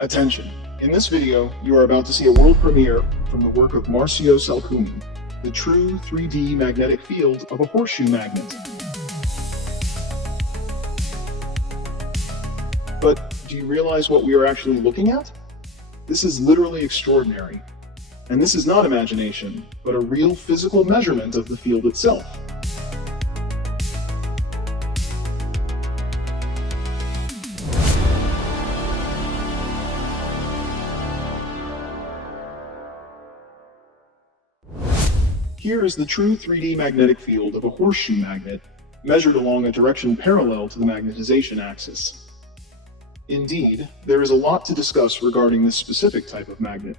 Attention! In this video, you are about to see a world premiere from the work of Marsio Salcuni, the true 3D magnetic field of a horseshoe magnet. But do you realize what we are actually looking at? This is literally extraordinary. And this is not imagination, but a real physical measurement of the field itself. Here is the true 3D magnetic field of a horseshoe magnet, measured along a direction parallel to the magnetization axis. Indeed, there is a lot to discuss regarding this specific type of magnet.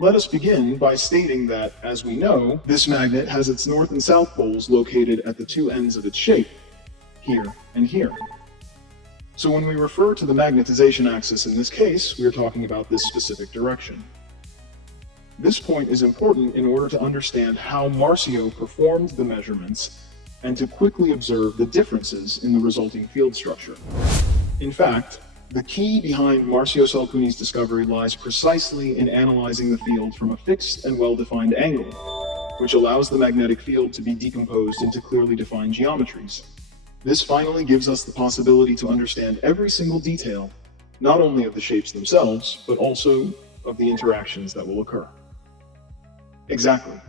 Let us begin by stating that, as we know, this magnet has its north and south poles located at the two ends of its shape, here and here. So when we refer to the magnetization axis in this case, we are talking about this specific direction. This point is important in order to understand how Marsio performed the measurements and to quickly observe the differences in the resulting field structure. In fact, the key behind Marsio Salcuni's discovery lies precisely in analyzing the field from a fixed and well-defined angle, which allows the magnetic field to be decomposed into clearly defined geometries. This finally gives us the possibility to understand every single detail, not only of the shapes themselves, but also of the interactions that will occur. Exactly.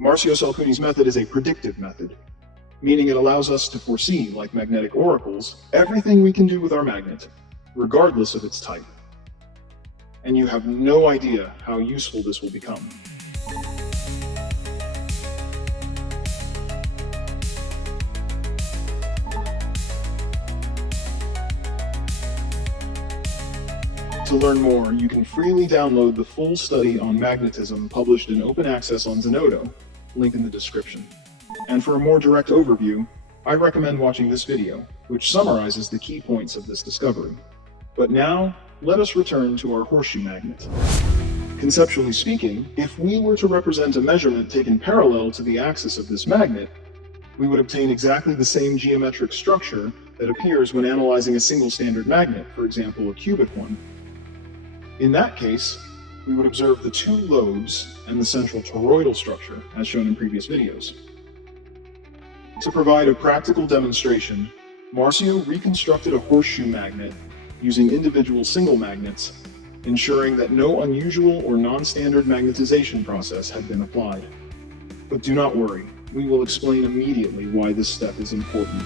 Marsio Salcuni's method is a predictive method, meaning it allows us to foresee, like magnetic oracles, everything we can do with our magnet, regardless of its type. And you have no idea how useful this will become. To learn more, you can freely download the full study on magnetism published in open access on Zenodo, link in the description. And for a more direct overview, I recommend watching this video, which summarizes the key points of this discovery. But now, let us return to our horseshoe magnet. Conceptually speaking, if we were to represent a measurement taken parallel to the axis of this magnet, we would obtain exactly the same geometric structure that appears when analyzing a single standard magnet, for example, a cubic one. In that case, we would observe the two lobes and the central toroidal structure, as shown in previous videos. To provide a practical demonstration, Marsio reconstructed a horseshoe magnet using individual single magnets, ensuring that no unusual or non-standard magnetization process had been applied. But do not worry, we will explain immediately why this step is important.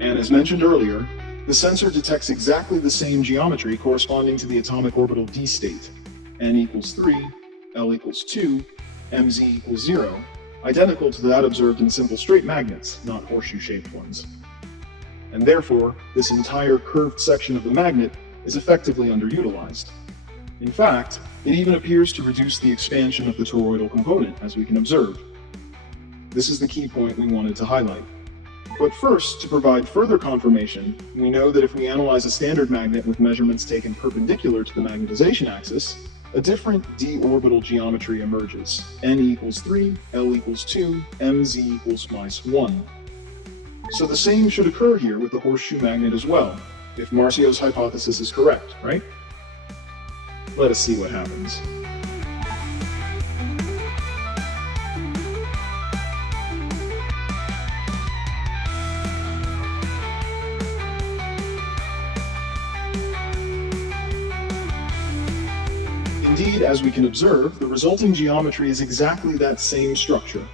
And as mentioned earlier, the sensor detects exactly the same geometry corresponding to the atomic orbital D state, n equals 3, L equals 2, mz equals 0, identical to that observed in simple straight magnets, not horseshoe-shaped ones. And therefore, this entire curved section of the magnet is effectively underutilized. In fact, it even appears to reduce the expansion of the toroidal component, as we can observe. This is the key point we wanted to highlight. But first, to provide further confirmation, we know that if we analyze a standard magnet with measurements taken perpendicular to the magnetization axis, a different D-orbital geometry emerges. N equals 3, L equals 2, mz equals -1. So the same should occur here with the horseshoe magnet as well, if Marsio's hypothesis is correct, right? Let us see what happens. Indeed, as we can observe, the resulting geometry is exactly that same structure,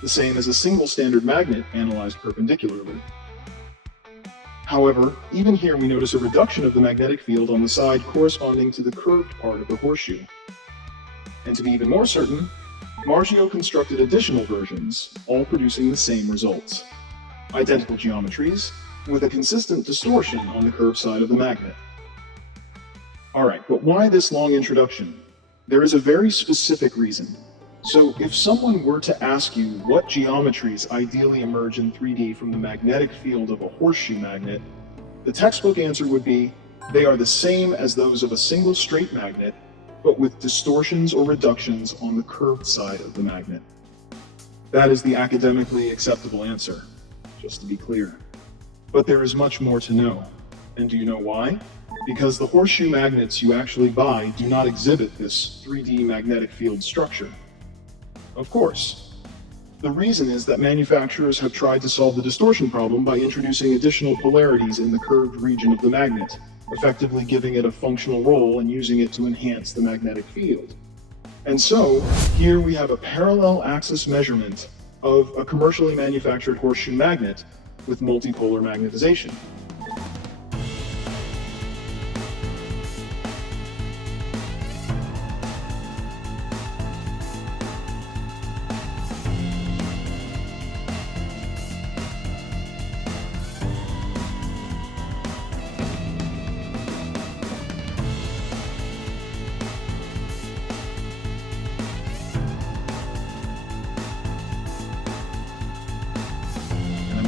the same as a single standard magnet analyzed perpendicularly. However, even here we notice a reduction of the magnetic field on the side corresponding to the curved part of the horseshoe. And to be even more certain, Marsio constructed additional versions, all producing the same results. Identical geometries, with a consistent distortion on the curved side of the magnet. Alright, but why this long introduction? There is a very specific reason. So, if someone were to ask you what geometries ideally emerge in 3D from the magnetic field of a horseshoe magnet, the textbook answer would be, they are the same as those of a single straight magnet, but with distortions or reductions on the curved side of the magnet. That is the academically acceptable answer, just to be clear. But there is much more to know. And do you know why? Because the horseshoe magnets you actually buy do not exhibit this 3D magnetic field structure. Of course. The reason is that manufacturers have tried to solve the distortion problem by introducing additional polarities in the curved region of the magnet, effectively giving it a functional role and using it to enhance the magnetic field. And so, here we have a parallel axis measurement of a commercially manufactured horseshoe magnet with multipolar magnetization.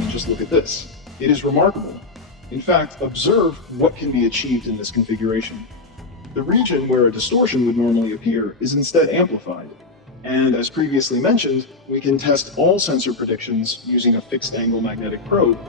Just look at this. It is remarkable. In fact, observe what can be achieved in this configuration. The region where a distortion would normally appear is instead amplified. And as previously mentioned, we can test all sensor predictions using a fixed angle magnetic probe.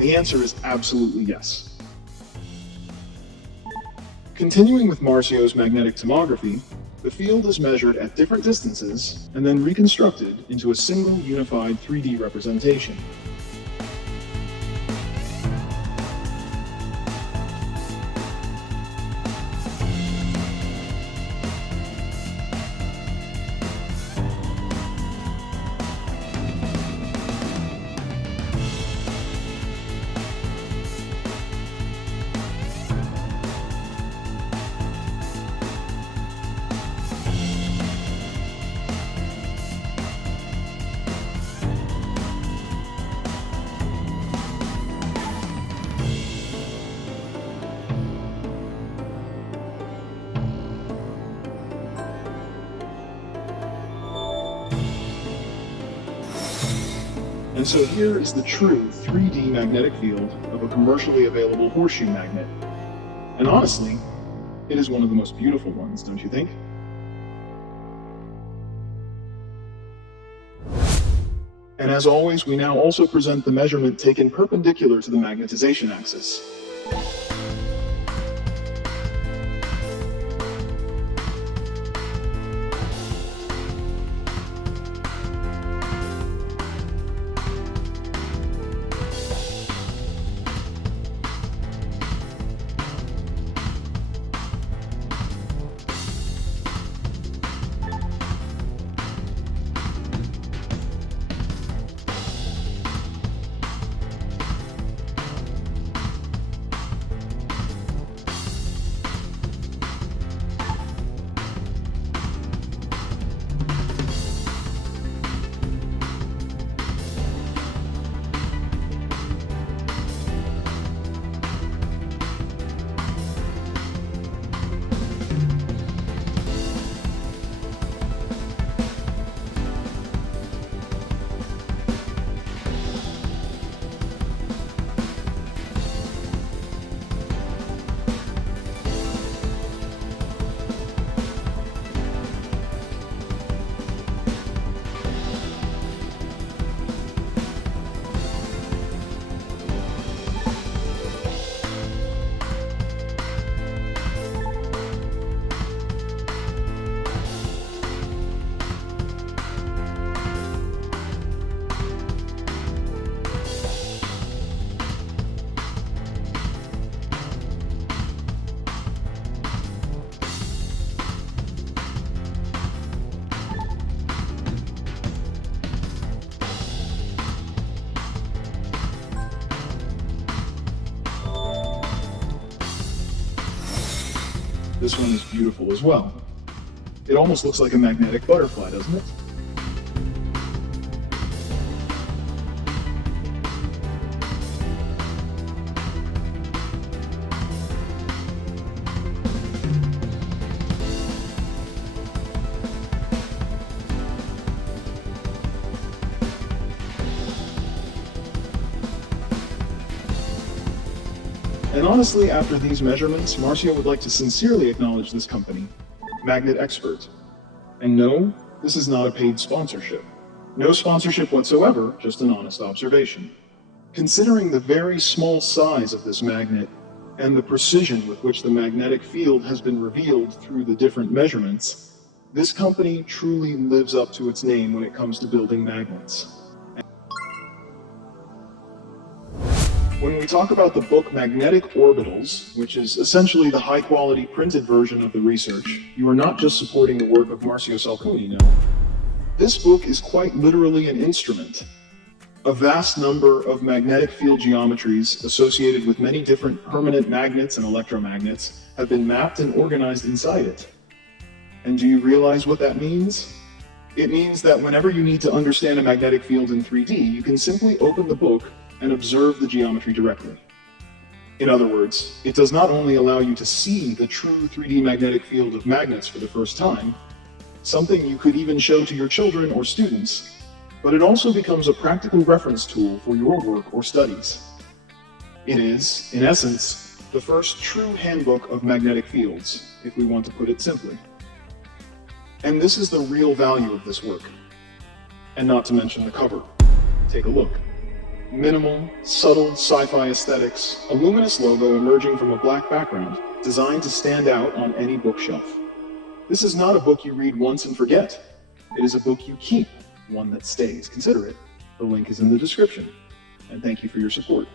And the answer is absolutely yes. Continuing with Marsio's magnetic tomography, the field is measured at different distances and then reconstructed into a single unified 3D representation. And so here is the true 3D magnetic field of a commercially available horseshoe magnet. And honestly, it is one of the most beautiful ones, don't you think? And as always, we now also present the measurement taken perpendicular to the magnetization axis. This one is beautiful as well. It almost looks like a magnetic butterfly, doesn't it? And honestly, after these measurements, Marsio would like to sincerely acknowledge this company, Magnet Expert. And no, this is not a paid sponsorship. No sponsorship whatsoever, just an honest observation. Considering the very small size of this magnet and the precision with which the magnetic field has been revealed through the different measurements, this company truly lives up to its name when it comes to building magnets. When we talk about the book Magnetic Orbitals, which is essentially the high-quality printed version of the research, you are not just supporting the work of Marsio Salcuni, no. This book is quite literally an instrument. A vast number of magnetic field geometries associated with many different permanent magnets and electromagnets have been mapped and organized inside it. And do you realize what that means? It means that whenever you need to understand a magnetic field in 3D, you can simply open the book and observe the geometry directly. In other words, it does not only allow you to see the true 3D magnetic field of magnets for the first time, something you could even show to your children or students, but it also becomes a practical reference tool for your work or studies. It is, in essence, the first true handbook of magnetic fields, if we want to put it simply. And this is the real value of this work. And not to mention the cover. Take a look. Minimal, subtle sci-fi aesthetics, a luminous logo emerging from a black background, designed to stand out on any bookshelf. This is not a book you read once and forget. It is a book you keep, one that stays. Consider it. The link is in the description. And thank you for your support.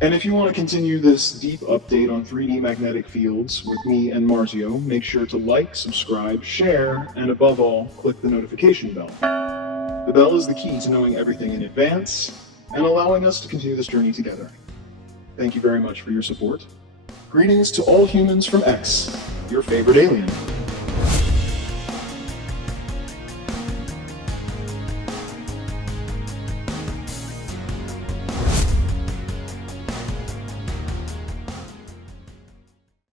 And if you want to continue this deep update on 3D magnetic fields with me and Marsio, make sure to like, subscribe, share, and above all, click the notification bell. The bell is the key to knowing everything in advance and allowing us to continue this journey together. Thank you very much for your support. Greetings to all humans from X, your favorite alien.